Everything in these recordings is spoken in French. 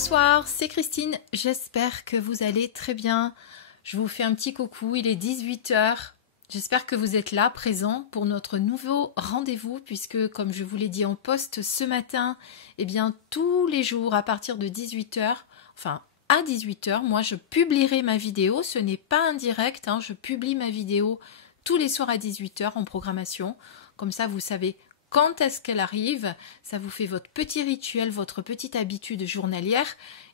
Bonsoir, c'est Christine, j'espère que vous allez très bien. Je vous fais un petit coucou, il est 18 h. J'espère que vous êtes là, présents pour notre nouveau rendez-vous, puisque comme je vous l'ai dit en post ce matin, eh bien tous les jours à partir de 18 h, enfin à 18 h, moi je publierai ma vidéo, ce n'est pas un direct, je publie ma vidéo tous les soirs à 18 h en programmation, comme ça vous savez quand est-ce qu'elle arrive, ça vous fait votre petit rituel, votre petite habitude journalière.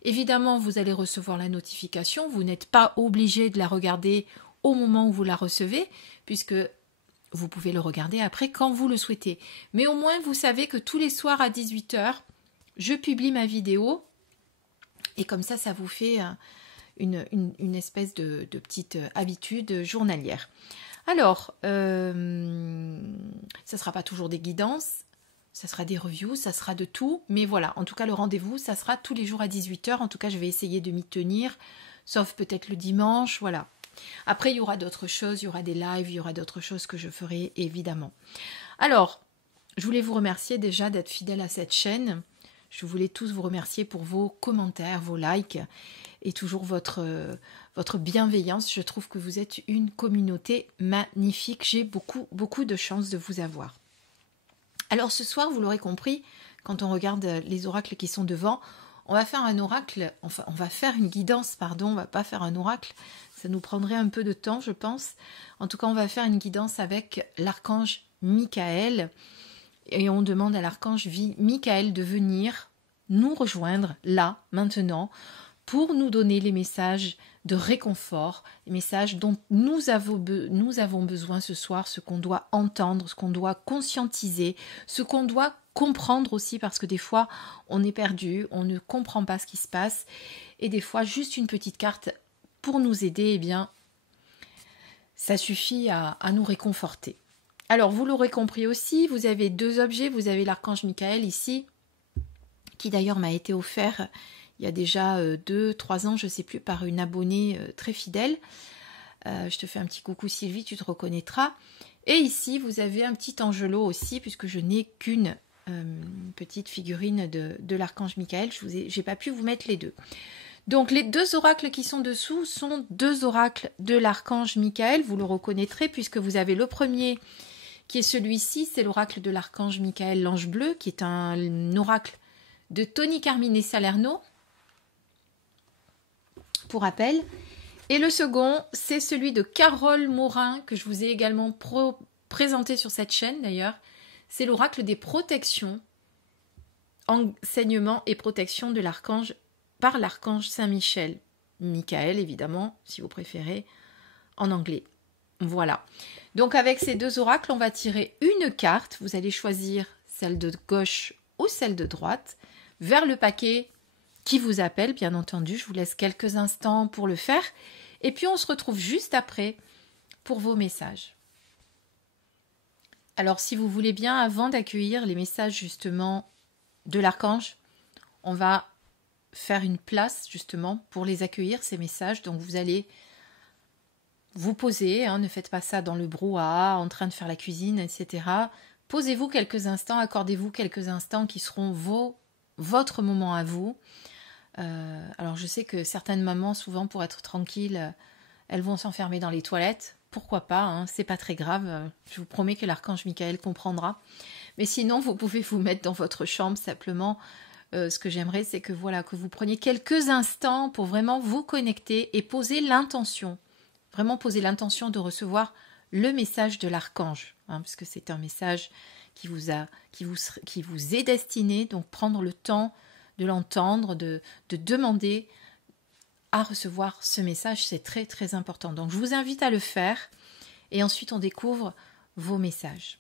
Évidemment, vous allez recevoir la notification, vous n'êtes pas obligé de la regarder au moment où vous la recevez, puisque vous pouvez le regarder après quand vous le souhaitez. Mais au moins, vous savez que tous les soirs à 18 h, je publie ma vidéo, et comme ça vous fait une espèce de petite habitude journalière. Alors, ça ne sera pas toujours des guidances, ça sera des reviews, ça sera de tout. Mais voilà, en tout cas, le rendez-vous, ça sera tous les jours à 18 h. En tout cas, je vais essayer de m'y tenir, sauf peut-être le dimanche, voilà. Après, il y aura d'autres choses, il y aura des lives, il y aura d'autres choses que je ferai, évidemment. Alors, je voulais vous remercier déjà d'être fidèles à cette chaîne. Je voulais tous vous remercier pour vos commentaires, vos likes et toujours votre bienveillance. Je trouve que vous êtes une communauté magnifique. J'ai beaucoup de chance de vous avoir. Alors ce soir, vous l'aurez compris, quand on regarde les oracles qui sont devant, on va faire un oracle, enfin on va faire une guidance, pardon, on va pas faire un oracle. Ça nous prendrait un peu de temps, je pense. En tout cas, on va faire une guidance avec l'archange Michael. Et on demande à l'archange Michael de venir nous rejoindre là, maintenant, pour nous donner les messages de réconfort, les messages dont nous avons besoin ce soir, ce qu'on doit entendre, ce qu'on doit conscientiser, ce qu'on doit comprendre aussi, parce que des fois, on est perdu, on ne comprend pas ce qui se passe, et des fois, juste une petite carte pour nous aider, eh bien, ça suffit à nous réconforter. Alors, vous l'aurez compris aussi, vous avez deux objets. Vous avez l'archange Michael ici, qui d'ailleurs m'a été offert il y a déjà 2-3 ans, je ne sais plus, par une abonnée très fidèle. Je te fais un petit coucou Sylvie, tu te reconnaîtras. Et ici, vous avez un petit angelo aussi, puisque je n'ai qu'une petite figurine de l'archange Michael. Je n'ai pas pu vous mettre les deux. Donc, les deux oracles qui sont dessous sont deux oracles de l'archange Michael. Vous le reconnaîtrez, puisque vous avez le premier qui est celui-ci, c'est l'oracle de l'archange Michael, l'ange bleu, qui est un oracle de Tony Carmine Salerno, pour rappel. Et le second, c'est celui de Carole Morin, que je vous ai également présenté sur cette chaîne d'ailleurs. C'est l'oracle des protections, enseignement et protection de l'archange, par l'archange Saint-Michel. Michael, évidemment, si vous préférez, en anglais. Voilà. Donc avec ces deux oracles, on va tirer une carte. Vous allez choisir celle de gauche ou celle de droite vers le paquet qui vous appelle, bien entendu. Je vous laisse quelques instants pour le faire. Et puis on se retrouve juste après pour vos messages. Alors si vous voulez bien, avant d'accueillir les messages justement de l'archange, on va faire une place justement pour les accueillir, ces messages. Donc vous allez vous poser, ne faites pas ça dans le brouhaha, en train de faire la cuisine, etc. Posez-vous quelques instants, accordez-vous quelques instants qui seront votre moment à vous. Alors je sais que certaines mamans, souvent pour être tranquilles, elles vont s'enfermer dans les toilettes. Pourquoi pas, c'est pas très grave. Je vous promets que l'archange Michael comprendra. Mais sinon, vous pouvez vous mettre dans votre chambre simplement. Ce que j'aimerais, c'est que vous preniez quelques instants pour vraiment vous connecter et poser l'intention. Vraiment poser l'intention de recevoir le message de l'archange, parce que c'est un message qui vous est destiné. Donc prendre le temps de l'entendre, de demander à recevoir ce message, c'est très très important. Donc je vous invite à le faire et ensuite on découvre vos messages.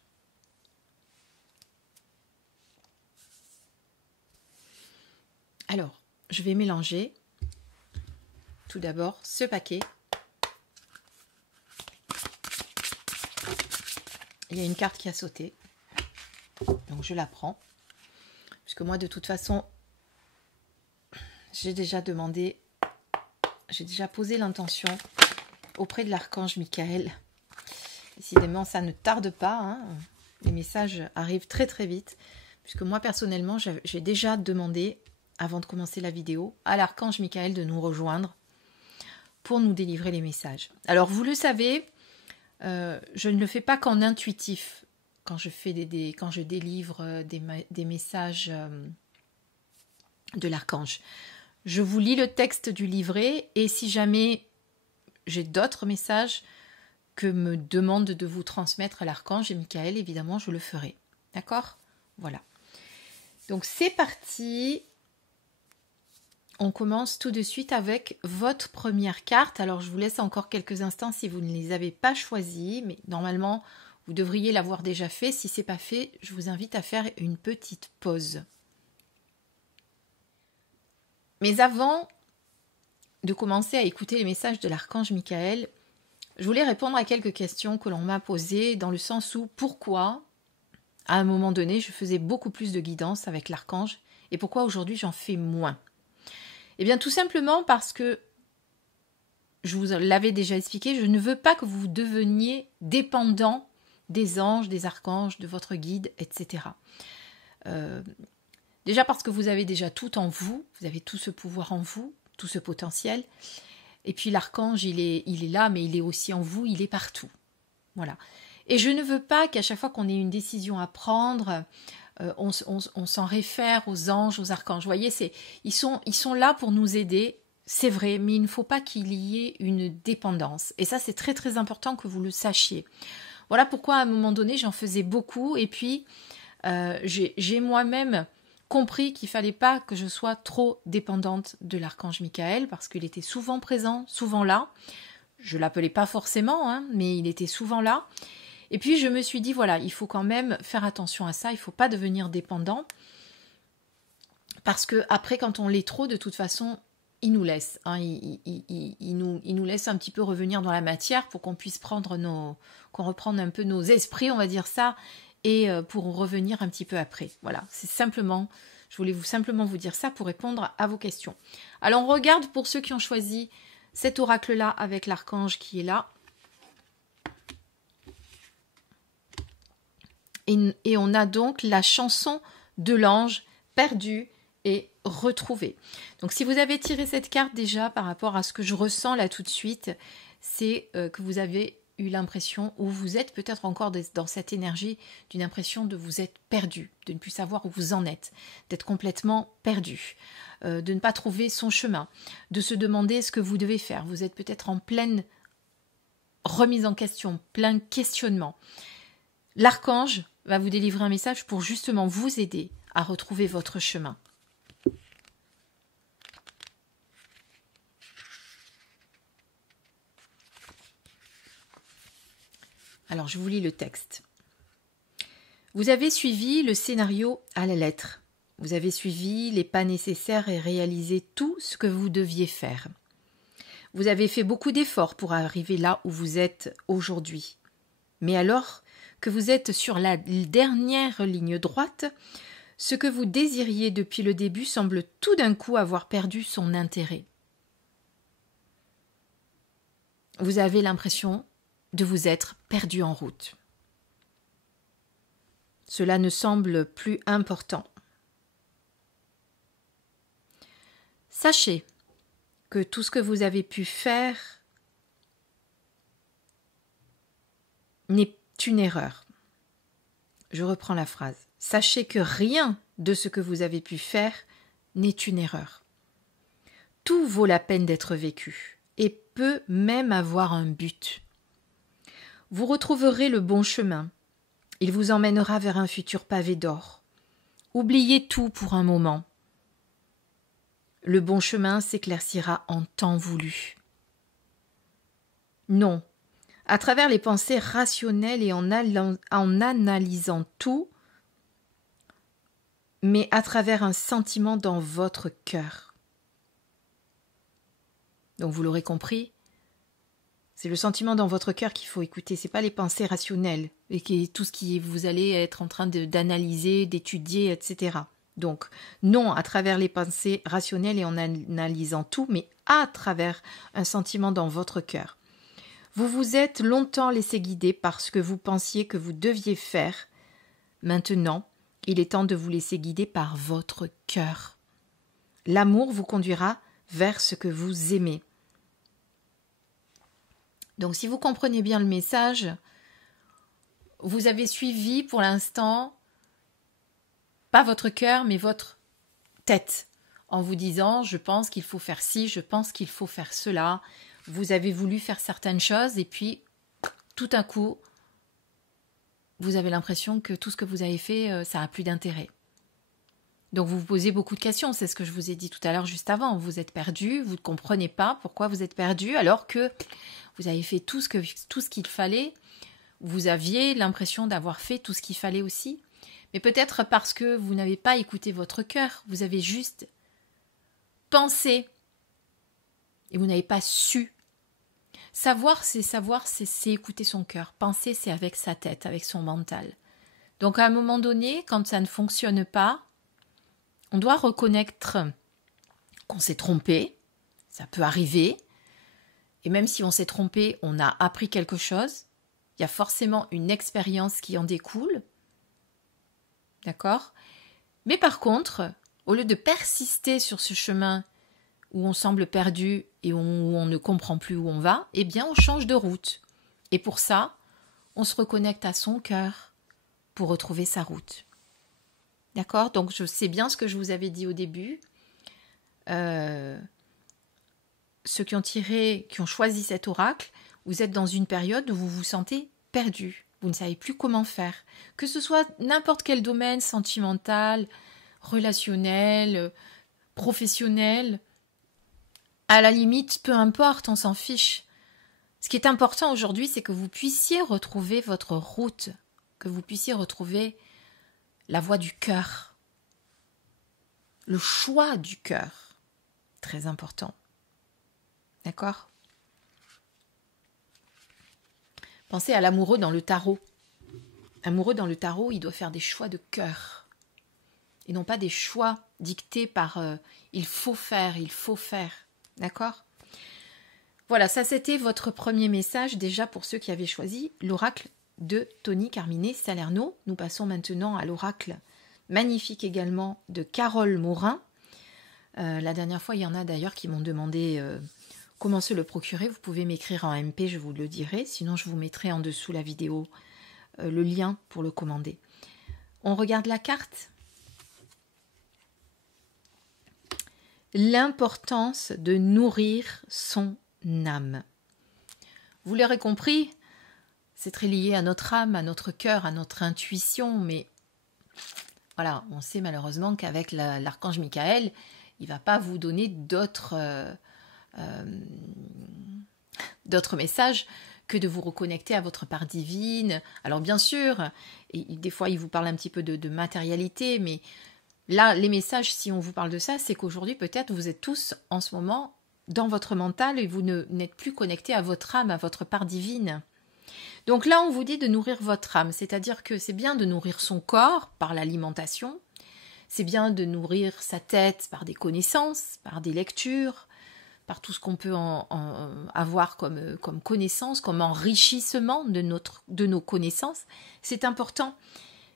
Alors, je vais mélanger tout d'abord ce paquet. Il y a une carte qui a sauté, donc je la prends, puisque moi de toute façon, j'ai déjà posé l'intention auprès de l'archange Michael. Décidément, ça ne tarde pas, les messages arrivent très très vite, puisque moi personnellement, j'ai déjà demandé avant de commencer la vidéo, à l'archange Michael de nous rejoindre pour nous délivrer les messages. Alors vous le savez, je ne le fais pas qu'en intuitif quand je fais quand je délivre des messages de l'archange. Je vous lis le texte du livret et si jamais j'ai d'autres messages que me demande de vous transmettre à l'archange et Michael, évidemment, je le ferai. D'accord ? Voilà. Donc c'est parti. On commence tout de suite avec votre première carte. Alors je vous laisse encore quelques instants si vous ne les avez pas choisis, mais normalement vous devriez l'avoir déjà fait. Si ce n'est pas fait, je vous invite à faire une petite pause. Mais avant de commencer à écouter les messages de l'archange Michael, je voulais répondre à quelques questions que l'on m'a posées dans le sens où pourquoi, à un moment donné, je faisais beaucoup plus de guidance avec l'archange et pourquoi aujourd'hui j'en fais moins. Eh bien tout simplement parce que, je vous l'avais déjà expliqué, je ne veux pas que vous deveniez dépendant des anges, des archanges, de votre guide, etc. Déjà parce que vous avez déjà tout en vous, vous avez tout ce pouvoir en vous, tout ce potentiel. Et puis l'archange, il est là, mais il est aussi en vous, il est partout. Voilà. Et je ne veux pas qu'à chaque fois qu'on ait une décision à prendre, on s'en réfère aux anges, aux archanges. Vous voyez, ils sont là pour nous aider, c'est vrai, mais il ne faut pas qu'il y ait une dépendance. Et ça, c'est très très important que vous le sachiez. Voilà pourquoi à un moment donné, j'en faisais beaucoup. Et puis, j'ai moi-même compris qu'il ne fallait pas que je sois trop dépendante de l'archange Michael parce qu'il était souvent présent, souvent là. Je ne l'appelais pas forcément, hein, mais il était souvent là. Et puis je me suis dit, voilà, il faut quand même faire attention à ça, il ne faut pas devenir dépendant parce que après, quand on l'est trop, de toute façon, il nous laisse. Hein, il nous laisse un petit peu revenir dans la matière pour qu'on puisse qu'on reprenne un peu nos esprits, on va dire ça, et pour revenir un petit peu après. Voilà, c'est simplement, je voulais simplement vous dire ça pour répondre à vos questions. Alors on regarde pour ceux qui ont choisi cet oracle-là avec l'archange qui est là. Et on a donc la chanson de l'ange perdu et retrouvé. Donc si vous avez tiré cette carte déjà par rapport à ce que je ressens là tout de suite, c'est que vous avez eu l'impression, ou vous êtes peut-être encore dans cette énergie d'une impression de vous être perdu, de ne plus savoir où vous en êtes, d'être complètement perdu, de ne pas trouver son chemin, de se demander ce que vous devez faire. Vous êtes peut-être en pleine remise en question, plein questionnement. L'archange va vous délivrer un message pour justement vous aider à retrouver votre chemin. Alors, je vous lis le texte. Vous avez suivi le scénario à la lettre. Vous avez suivi les pas nécessaires et réalisé tout ce que vous deviez faire. Vous avez fait beaucoup d'efforts pour arriver là où vous êtes aujourd'hui. Mais alors que vous êtes sur la dernière ligne droite, ce que vous désiriez depuis le début semble tout d'un coup avoir perdu son intérêt. Vous avez l'impression de vous être perdu en route. Cela ne semble plus important. Sachez que tout ce que vous avez pu faire n'est une erreur. Je reprends la phrase. Sachez que rien de ce que vous avez pu faire n'est une erreur. Tout vaut la peine d'être vécu et peut même avoir un but. Vous retrouverez le bon chemin. Il vous emmènera vers un futur pavé d'or. Oubliez tout pour un moment. Le bon chemin s'éclaircira en temps voulu. Non, à travers les pensées rationnelles et en analysant tout, mais à travers un sentiment dans votre cœur. Donc vous l'aurez compris, c'est le sentiment dans votre cœur qu'il faut écouter, c'est pas les pensées rationnelles et tout ce qui vous allez être en train d'analyser, d'étudier, etc. Donc non à travers les pensées rationnelles et en analysant tout, mais à travers un sentiment dans votre cœur. Vous vous êtes longtemps laissé guider par ce que vous pensiez que vous deviez faire. Maintenant, il est temps de vous laisser guider par votre cœur. L'amour vous conduira vers ce que vous aimez. Donc si vous comprenez bien le message, vous avez suivi pour l'instant, pas votre cœur, mais votre tête, en vous disant « je pense qu'il faut faire ci, je pense qu'il faut faire cela ». Vous avez voulu faire certaines choses et puis tout d'un coup, vous avez l'impression que tout ce que vous avez fait, ça n'a plus d'intérêt. Donc vous vous posez beaucoup de questions, c'est ce que je vous ai dit tout à l'heure juste avant. Vous êtes perdu, vous ne comprenez pas pourquoi vous êtes perdu alors que vous avez fait tout ce qu'il fallait. Vous aviez l'impression d'avoir fait tout ce qu'il fallait aussi. Mais peut-être parce que vous n'avez pas écouté votre cœur, vous avez juste pensé et vous n'avez pas su. Savoir, c'est écouter son cœur. Penser, c'est avec sa tête, avec son mental. Donc à un moment donné, quand ça ne fonctionne pas, on doit reconnaître qu'on s'est trompé. Ça peut arriver. Et même si on s'est trompé, on a appris quelque chose. Il y a forcément une expérience qui en découle. D'accord ? Mais par contre, au lieu de persister sur ce chemin où on semble perdu et où on ne comprend plus où on va, eh bien on change de route. Et pour ça, on se reconnecte à son cœur pour retrouver sa route. D'accord ? Donc je sais bien ce que je vous avais dit au début. Ceux qui ont choisi cet oracle, vous êtes dans une période où vous vous sentez perdu. Vous ne savez plus comment faire. Que ce soit n'importe quel domaine, sentimental, relationnel, professionnel, à la limite, peu importe, on s'en fiche. Ce qui est important aujourd'hui, c'est que vous puissiez retrouver votre route, que vous puissiez retrouver la voie du cœur, le choix du cœur. Très important. D'accord ? Pensez à l'amoureux dans le tarot. L'amoureux dans le tarot, il doit faire des choix de cœur. Et non pas des choix dictés par il faut faire. D'accord ? Voilà, ça c'était votre premier message déjà pour ceux qui avaient choisi l'oracle de Tony Carmine Salerno. Nous passons maintenant à l'oracle magnifique également de Carole Morin. La dernière fois, il y en a d'ailleurs qui m'ont demandé comment se le procurer. Vous pouvez m'écrire en MP, je vous le dirai. Sinon, je vous mettrai en dessous la vidéo le lien pour le commander. On regarde la carte. L'importance de nourrir son âme. Vous l'aurez compris, c'est très lié à notre âme, à notre cœur, à notre intuition, mais voilà, on sait malheureusement qu'avec l'archange Michael, il ne va pas vous donner d'autres messages que de vous reconnecter à votre part divine. Alors bien sûr, des fois il vous parle un petit peu de matérialité, mais là, les messages, si on vous parle de ça, c'est qu'aujourd'hui, peut-être, vous êtes tous en ce moment dans votre mental et vous n'êtes plus connectés à votre âme, à votre part divine. Donc là, on vous dit de nourrir votre âme, c'est-à-dire que c'est bien de nourrir son corps par l'alimentation, c'est bien de nourrir sa tête par des connaissances, par des lectures, par tout ce qu'on peut avoir comme connaissances, comme enrichissement de nos connaissances. C'est important.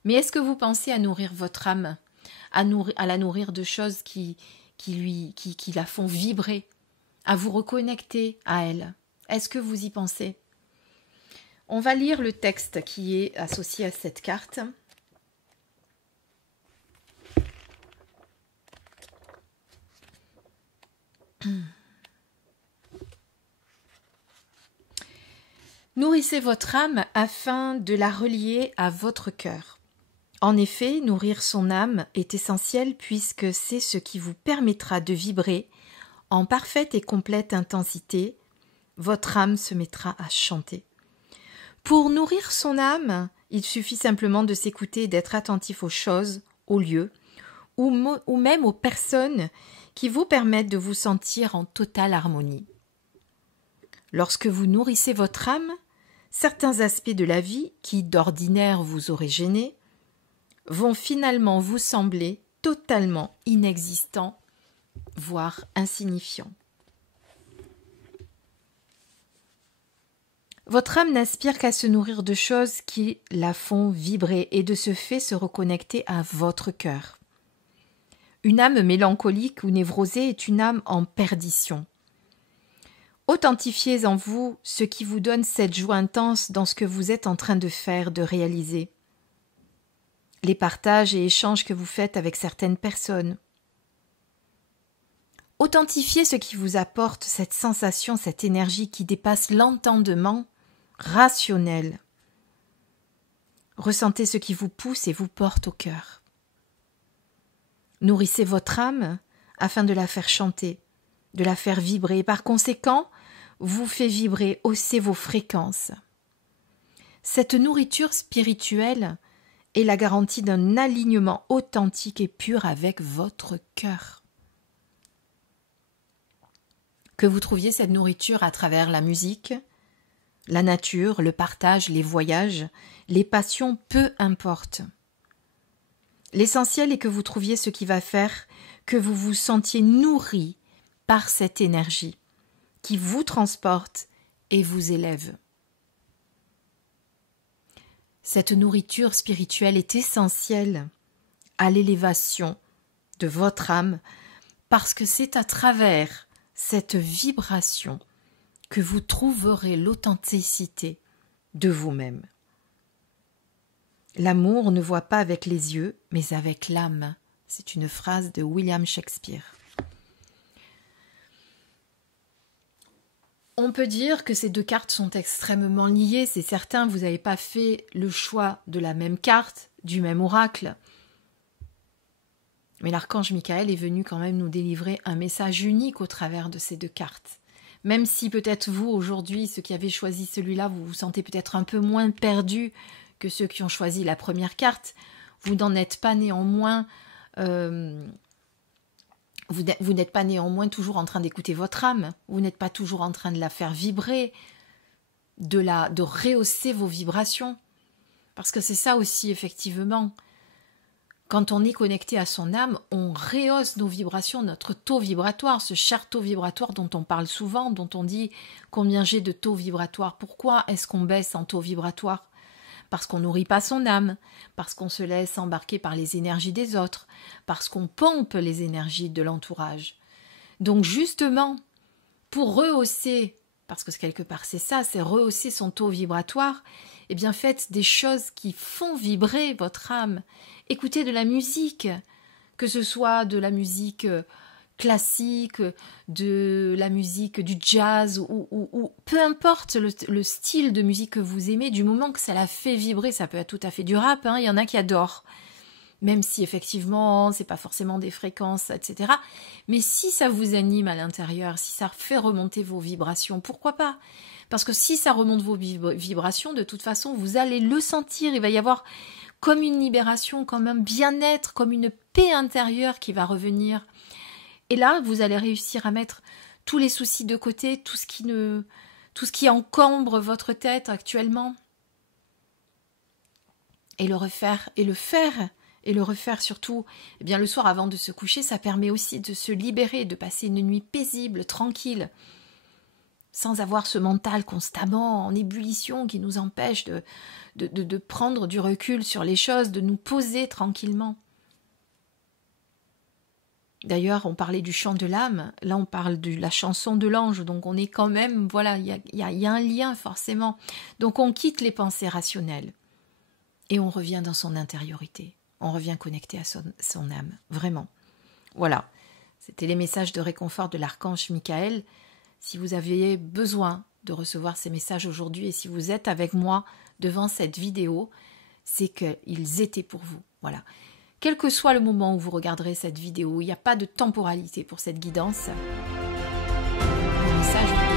Mais est-ce que vous pensez à nourrir votre âme ? À la nourrir de choses qui la font vibrer, à vous reconnecter à elle. Est-ce que vous y pensez ? On va lire le texte qui est associé à cette carte. Nourrissez votre âme afin de la relier à votre cœur. En effet, nourrir son âme est essentiel puisque c'est ce qui vous permettra de vibrer en parfaite et complète intensité. Votre âme se mettra à chanter. Pour nourrir son âme, il suffit simplement de s'écouter et d'être attentif aux choses, aux lieux, ou même aux personnes qui vous permettent de vous sentir en totale harmonie. Lorsque vous nourrissez votre âme, certains aspects de la vie qui d'ordinaire vous auraient gêné vont finalement vous sembler totalement inexistants, voire insignifiants. Votre âme n'aspire qu'à se nourrir de choses qui la font vibrer et de ce fait se reconnecter à votre cœur. Une âme mélancolique ou névrosée est une âme en perdition. Authentifiez en vous ce qui vous donne cette joie intense dans ce que vous êtes en train de faire, de réaliser. Les partages et échanges que vous faites avec certaines personnes. Authentifiez ce qui vous apporte cette sensation, cette énergie qui dépasse l'entendement rationnel. Ressentez ce qui vous pousse et vous porte au cœur. Nourrissez votre âme afin de la faire chanter, de la faire vibrer. Par conséquent, vous fait vibrer, hausser vos fréquences. Cette nourriture spirituelle est la garantie d'un alignement authentique et pur avec votre cœur. Que vous trouviez cette nourriture à travers la musique, la nature, le partage, les voyages, les passions, peu importe. L'essentiel est que vous trouviez ce qui va faire que vous vous sentiez nourri par cette énergie qui vous transporte et vous élève. Cette nourriture spirituelle est essentielle à l'élévation de votre âme parce que c'est à travers cette vibration que vous trouverez l'authenticité de vous-même. L'amour ne voit pas avec les yeux, mais avec l'âme. C'est une phrase de William Shakespeare. On peut dire que ces deux cartes sont extrêmement liées, c'est certain, vous n'avez pas fait le choix de la même carte, du même oracle. Mais l'archange Michael est venu quand même nous délivrer un message unique au travers de ces deux cartes. Même si peut-être vous, aujourd'hui, ceux qui avez choisi celui-là, vous vous sentez peut-être un peu moins perdu que ceux qui ont choisi la première carte, vous n'en êtes pas néanmoins... Vous n'êtes pas néanmoins toujours en train d'écouter votre âme, vous n'êtes pas toujours en train de la faire vibrer, de rehausser vos vibrations. Parce que c'est ça aussi, effectivement. Quand on est connecté à son âme, on rehausse nos vibrations, notre taux vibratoire, ce cher taux vibratoire dont on parle souvent, dont on dit combien j'ai de taux vibratoire. Pourquoi est-ce qu'on baisse en taux vibratoire ? Parce qu'on nourrit pas son âme, parce qu'on se laisse embarquer par les énergies des autres, parce qu'on pompe les énergies de l'entourage. Donc justement, pour rehausser, parce que quelque part c'est ça, c'est rehausser son taux vibratoire, eh bien faites des choses qui font vibrer votre âme. Écoutez de la musique, que ce soit de la musique classique, de la musique du jazz ou peu importe le style de musique que vous aimez, du moment que ça la fait vibrer, ça peut être tout à fait du rap, hein, il y en a qui adorent, même si effectivement c'est pas forcément des fréquences, etc. Mais si ça vous anime à l'intérieur, si ça fait remonter vos vibrations, pourquoi pas ? Parce que si ça remonte vos vibrations, de toute façon vous allez le sentir, il va y avoir comme une libération, comme un bien-être, comme une paix intérieure qui va revenir. Et là, vous allez réussir à mettre tous les soucis de côté, tout ce qui encombre votre tête actuellement. Et le refaire, et le refaire surtout, eh bien le soir avant de se coucher, ça permet aussi de se libérer, de passer une nuit paisible, tranquille, sans avoir ce mental constamment en ébullition qui nous empêche de prendre du recul sur les choses, de nous poser tranquillement. D'ailleurs, on parlait du chant de l'âme, là on parle de la chanson de l'ange, donc on est quand même, voilà, il y a un lien forcément. Donc on quitte les pensées rationnelles et on revient dans son intériorité, on revient connecté à son âme, vraiment. Voilà, c'était les messages de réconfort de l'archange Michael. Si vous aviez besoin de recevoir ces messages aujourd'hui et si vous êtes avec moi devant cette vidéo, c'est qu'ils étaient pour vous, voilà. Quel que soit le moment où vous regarderez cette vidéo, il n'y a pas de temporalité pour cette guidance. Le message